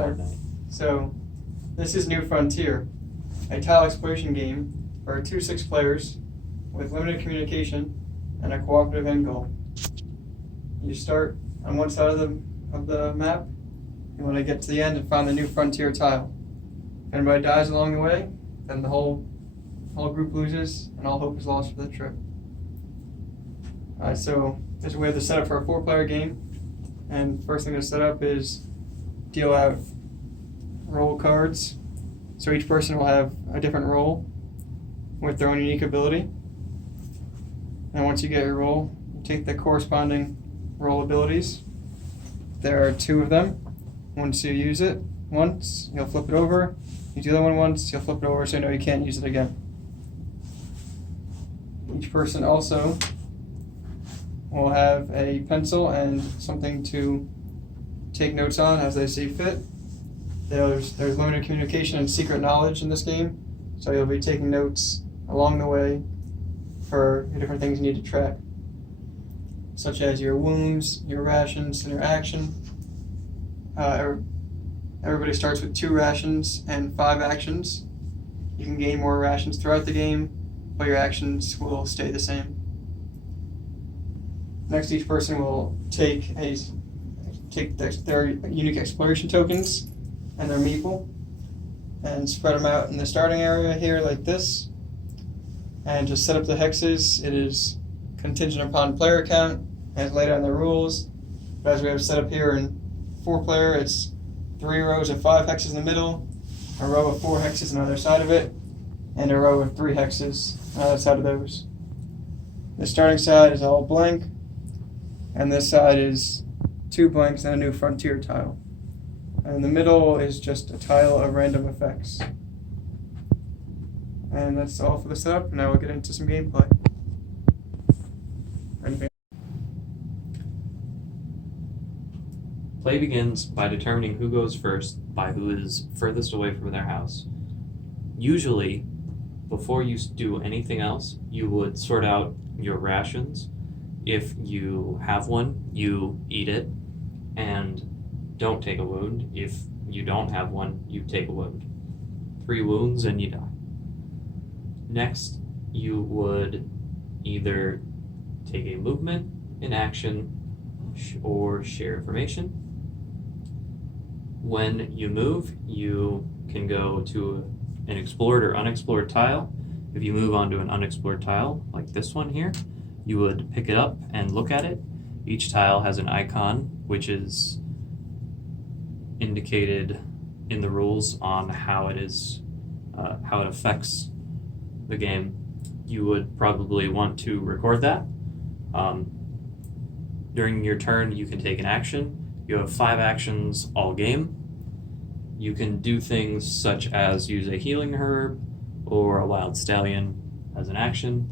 hard night. So, this is New Frontier, a tile exploration game for 2 to 6 players with limited communication and a cooperative end goal. You start on one side of the map. You want to get to the end and find the New Frontier tile. If anybody dies along the way, then the whole group loses and all hope is lost for the trip. Alright, so this is a way to set up for a 4-player game. And first thing to set up is deal out role cards. So each person will have a different role with their own unique ability. And once you get your role, you take the corresponding role abilities. There are 2 of them. Once you use it once, you'll flip it over. You do the other one once, you'll flip it over so you know you can't use it again. Each person also will have a pencil and something to take notes on as they see fit. There's limited communication and secret knowledge in this game, so you'll be taking notes along the way for the different things you need to track, such as your wounds, your rations, and your action. Everybody starts with 2 rations and 5 actions. You can gain more rations throughout the game, but your actions will stay the same. Next, each person will take their unique exploration tokens and their meeple and spread them out in the starting area here like this. And to set up the hexes, it is contingent upon player count as laid out in the rules. But as we have set up here in 4-player, it's 3 rows of 5 hexes in the middle, a row of 4 hexes on either side of it, and a row of 3 hexes on either side of those. The starting side is all blank, and this side is 2 blanks and a New Frontier tile. And the middle is just a tile of random effects. And that's all for the setup. Now we'll get into some gameplay. Play begins by determining who goes first by who is furthest away from their house. Usually, before you do anything else, you would sort out your rations. If you have one, you eat it and don't take a wound. If you don't have one, you take a wound. 3 wounds and you die. Next, you would either take a movement, an action, or share information. When you move, you can go to an explored or unexplored tile. If you move onto an unexplored tile, like this one here, you would pick it up and look at it. Each tile has an icon, which is indicated in the rules on how it affects the game. You would probably want to record that. During your turn, you can take an action. You have 5 actions all game. You can do things such as use a healing herb or a wild stallion as an action.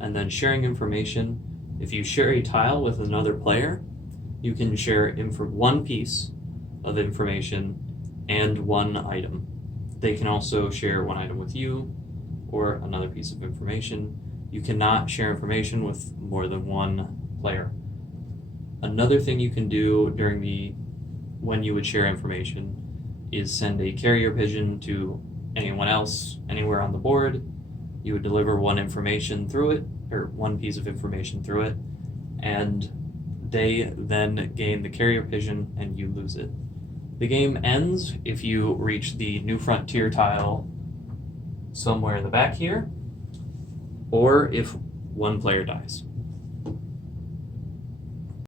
And then sharing information. If you share a tile with another player, you can share 1 piece of information and 1 item. They can also share 1 item with you or another piece of information. You cannot share information with more than 1 player. Another thing you can do when you would share information is send a carrier pigeon to anyone else anywhere on the board. You would deliver 1 information through it, or 1 piece of information through it, and they then gain the carrier pigeon and you lose it. The game ends if you reach the New Frontier tile somewhere in the back here, or if 1 player dies.